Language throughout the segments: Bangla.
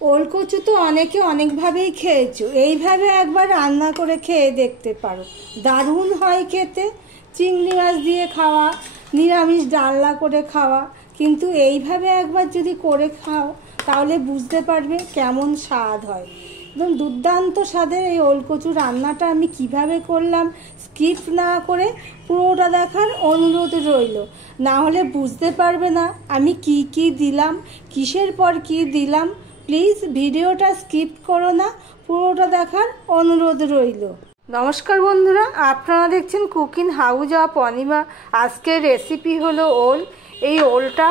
ওলকচু তো অনেকে অনেকভাবেই খেয়েছো, এইভাবে একবার রান্না করে খেয়ে দেখতে পারো, দারুণ হয় খেতে। চিংড়ি মাছ দিয়ে খাওয়া, নিরামিষ ডালনা করে খাওয়া, কিন্তু এইভাবে একবার যদি করে খাও তাহলে বুঝতে পারবে কেমন স্বাদ হয়। একদম দুর্দান্ত স্বাদের এই ওলকচু রান্নাটা আমি কিভাবে করলাম স্কিপ না করে পুরোটা দেখার অনুরোধ রইল, না হলে বুঝতে পারবে না আমি কি কি দিলাম, কিসের পর কি দিলাম। প্লিজ ভিডিওটা স্কিপ করো না, পুরোটা দেখার অনুরোধ রইল। নমস্কার বন্ধুরা, আপনারা দেখছেন কুকিং হাউস অফ অনিমা। আজকের রেসিপি হলো ওল। এই ওলটা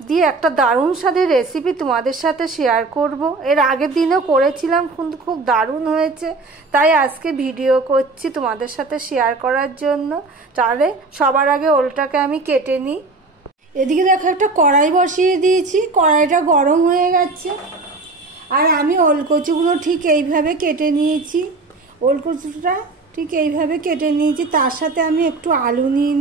দিয়ে একটা দারুণ স্বাদের রেসিপি তোমাদের সাথে শেয়ার করব। এর আগের দিনও করেছিলাম, কিন্তু খুব দারুণ হয়েছে, তাই আজকে ভিডিও করছি তোমাদের সাথে শেয়ার করার জন্য। তাহলে সবার আগে ওলটাকে আমি কেটে নিই। এদিকে দেখো একটা কড়াই বসিয়ে দিয়েছি, কড়াইটা গরম হয়ে গেছে। আর আমি ওলকচুগুলো ঠিক এইভাবে কেটে নিয়েছি, ওলকচুটা ঠিক এইভাবে কেটে নিয়েছি। তার সাথে আমি একটু আলু নিয়ে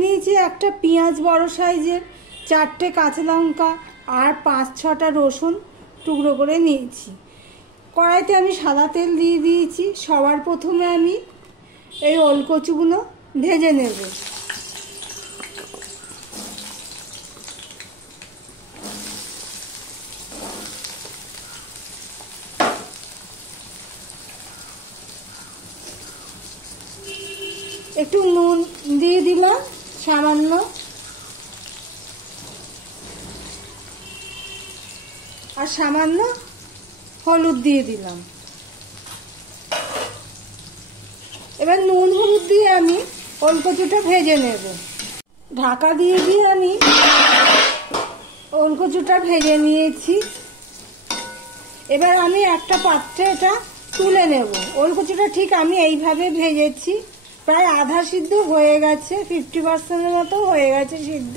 নিয়েছি একটা পেঁয়াজ বড় সাইজের, 4টে কাঁচা লঙ্কা আর 5-6টা রসুন টুকরো করে নিয়েছি। কড়াইতে আমি সাদা তেল দিয়ে দিয়েছি। সবার প্রথমে আমি এই ওলকচুগুলো ভেজে নেব। একটু নুন দিয়ে দিলাম সামান্য, আর সামান্য হলুদ দিয়ে দিলাম। এবার নুন হলুদ দিয়ে আমি ওলকচুটা ভেজে নেব। ঢাকা দিয়ে আমি ওলকচুটা ভেজে নিয়েছি। এবার আমি একটা পাত্রে এটা তুলে নেব। ওলকচুটা ঠিক আমি এইভাবে ভেজেছি, প্রায় আধা সিদ্ধ হয়ে গেছে, 50% মতো হয়ে গেছে সিদ্ধ।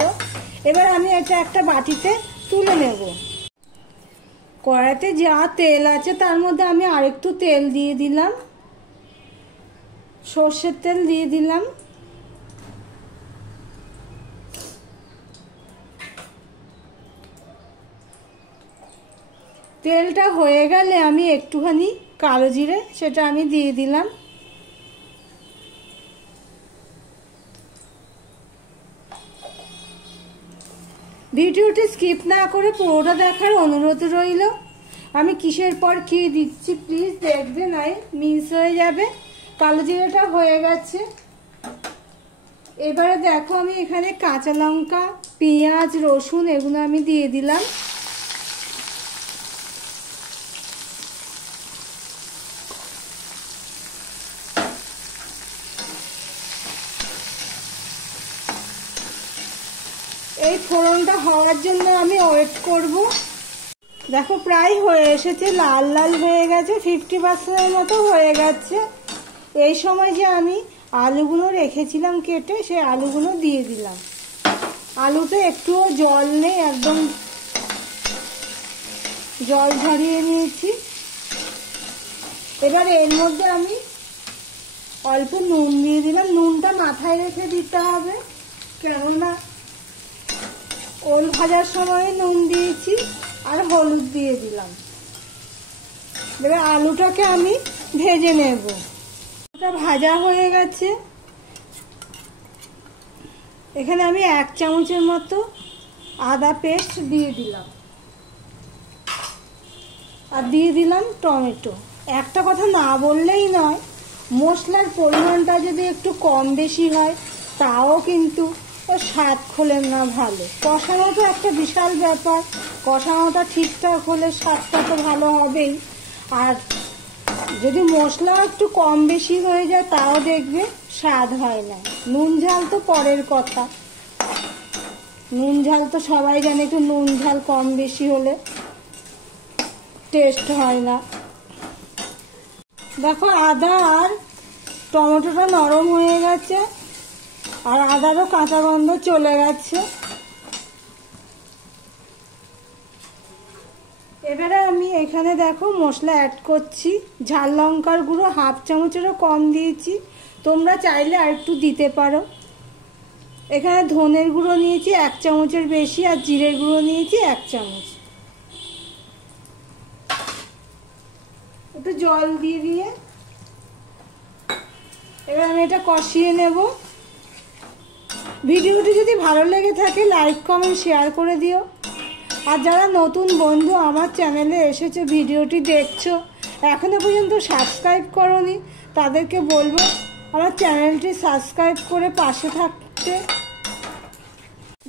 এবার আমি এটা একটা বাটিতে তুলে নেব। কড়াইতে যা তেল আছে তার মধ্যে আমি আরেকটু তেল দিয়ে দিলাম, সর্ষের তেল দিয়ে দিলাম। তেলটা হয়ে গেলে আমি একটুখানি কালো জিরে সেটা আমি দিয়ে দিলাম। ভিডিওটি স্কিপ না করে পুরোটা দেখার অনুরোধ রইল। আমি কিসের পর কি দিচ্ছি প্লিজ দেখবে, নাই মিস হয়ে যাবে। কালো জিরাটা হয়ে গেছে। এবারে দেখো আমি এখানে কাঁচা লঙ্কা, পেঁয়াজ, রসুন এগুলো আমি দিয়ে দিলাম। এই ফোড়নটা হওয়ার জন্য আমি ওয়েট করব। দেখো প্রায় হয়ে এসেছে, লাল লাল হয়ে গেছে, 50% মতো হয়ে গেছে। এই সময় যে আমি আলুগুলো রেখেছিলাম কেটে, সেই আলুগুলো দিয়ে দিলাম। আলুতে একটুও জল নেই, একদম জল ঝরিয়ে নিয়েছি। এবার এর মধ্যে আমি অল্প নুন দিয়ে দিলাম। নুনটা মাথায় রেখে দিতে হবে, কেননা ওল ভাজার সময় নুন দিয়েছি। আর হলুদ দিয়ে দিলাম। এবার আলুটাকে আমি ভেজে নেব। আলুটা ভাজা হয়ে গেছে। এখানে আমি 1 চামচের মতো আদা পেস্ট দিয়ে দিলাম, আর দিয়ে দিলাম টমেটো। একটা কথা না বললেই নয়, মশলার পরিমাণটা যদি একটু কম বেশি হয় তাও কিন্তু স্বাদ খোলে না ভালো। কষানোটা একটা বিশাল ব্যাপার, কষানোটা ঠিকঠাক হলে স্বাদটা তো ভালো হবেই। আর যদি মশলা একটু কম বেশি হয়ে যায় তাও দেখবে স্বাদ হয় না। নুন ঝাল তো পরের কথা, নুন ঝাল তো সবাই জানে, একটু নুন ঝাল কম বেশি হলে টেস্ট হয় না। দেখো আদা আর টমেটোটা নরম হয়ে গেছে, আর আদারও কাঁচা গন্ধ চলে গেছে। এবারে আমি এখানে দেখো মশলা অ্যাড করছি। ঝাল লঙ্কার গুঁড়ো 1/2 চামচেরও কম দিয়েছি, তোমরা চাইলে আর একটু দিতে পারো। এখানে ধনের গুঁড়ো নিয়েছি 1 চামচের বেশি, আর জিরের গুঁড়ো নিয়েছি 1 চামচ। একটু জল দিয়ে এবার আমি এটা কষিয়ে নেব। ভিডিওটি যদি ভালো লেগে থাকে লাইক কমেন্ট শেয়ার করে দিও। আর যারা নতুন বন্ধু আমার চ্যানেলে এসেছে, ভিডিওটি দেখছো, এখনো পর্যন্ত সাবস্ক্রাইব করোনি, তাদেরকে বলবো আমার চ্যানেলটি সাবস্ক্রাইব করে পাশে থাকতে।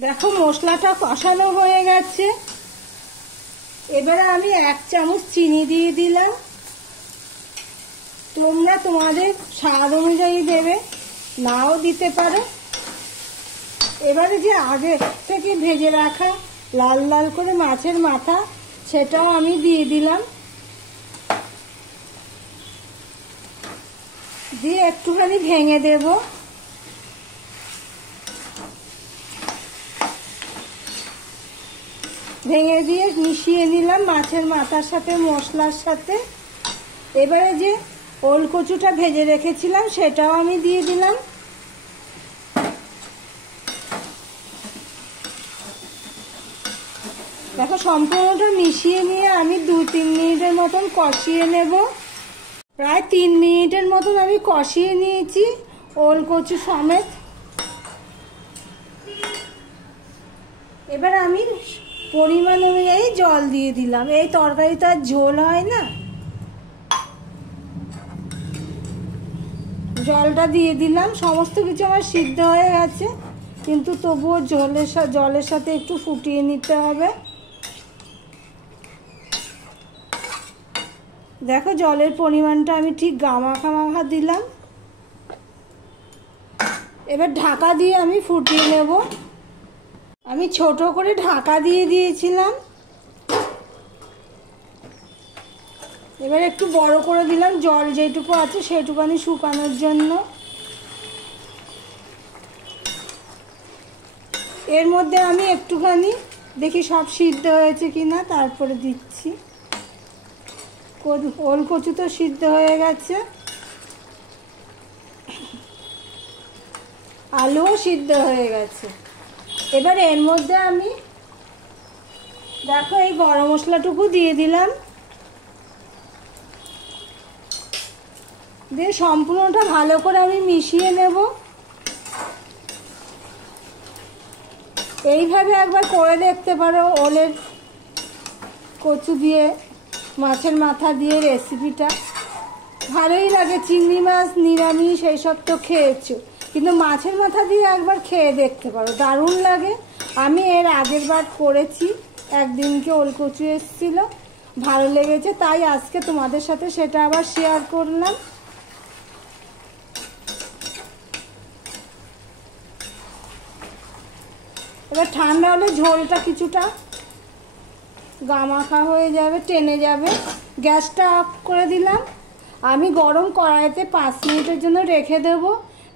দেখো মশলাটা কষানো হয়ে গেছে। এবারে আমি 1 চামচ চিনি দিয়ে দিলাম। তোমরা তোমাদের স্বাদ অনুযায়ী দেবে, নাও দিতে পারো। এবারে যে আগে থেকে ভেজে রাখা লাল লাল করে মাছের মাথা, সেটাও আমি দিয়ে দিলাম। দিয়ে একটুখানি ভেঙে দেব। ভেঙে দিয়ে মিশিয়ে নিলাম মাছের মাথার সাথে, মশলার সাথে। এবারে যে ওলকচুটা ভেজে রেখেছিলাম সেটাও আমি দিয়ে দিলাম। দেখো সম্পূর্ণটা মিশিয়ে নিয়ে আমি 2-3 মিনিটের মতন কষিয়ে নেব। প্রায় 3 মিনিটের মতন আমি কষিয়ে নিয়েছি ওলকচু সমেত। এবার আমি পরিমাণ অনুযায়ী জল দিয়ে দিলাম। এই তরকারিতে আর ঝোল হয় না, জলটা দিয়ে দিলাম। সমস্ত কিছু আমার সিদ্ধ হয়ে গেছে, কিন্তু তবুও জলের সাথে একটু ফুটিয়ে নিতে হবে। দেখো জলের পরিমাণটা আমি ঠিক গামাখা দিলাম। এবার ঢাকা দিয়ে আমি ফুটিয়ে নেব। আমি ছোট করে ঢাকা দিয়ে দিয়েছিলাম, এবার একটু বড় করে দিলাম, জল যেটুকু আছে সেটুকানি শুকানোর জন্য। এর মধ্যে আমি একটুখানি দেখি সব সিদ্ধ হয়েছে কিনা, তারপরে দিচ্ছি। ওলকচু তো সিদ্ধ হয়ে গেছে, আলুও সিদ্ধ হয়ে গেছে। এবার এর মধ্যে আমি দেখো এই গরম মশলাটুকু দিয়ে দিলাম। দিয়ে সম্পূর্ণটা ভালো করে আমি মিশিয়ে নেব। এইভাবে একবার করে দেখতে পারো ওলের কচু দিয়ে মাছের মাথা দিয়ে রেসিপিটা ভালোই লাগে। চিংড়ি মাছ নিরামিষ এইসব তো খেয়েছো, কিন্তু মাছের মাথা দিয়ে একবার খেয়ে দেখতে পারো, দারুণ লাগে। আমি এর আগের বার করেছি, একদিনকে ওলকচু এসেছিল, ভালো লেগেছে, তাই আজকে তোমাদের সাথে সেটা আবার শেয়ার করলাম। এবার ঠান্ডা হলে ঝোলটা কিছুটা গামাখা হয়ে যাবে, টেনে যাবে। গ্যাসটা অফ করে দিলাম। আমি গরম কড়াইতে 5 মিনিটের জন্য রেখে দেব।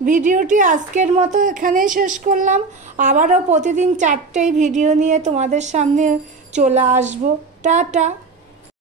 ভিডিওটি আজকের মতো এখানেই শেষ করলাম। আবারও প্রতিদিন 4টেই ভিডিও নিয়ে তোমাদের সামনে চলে আসবো। টাটা।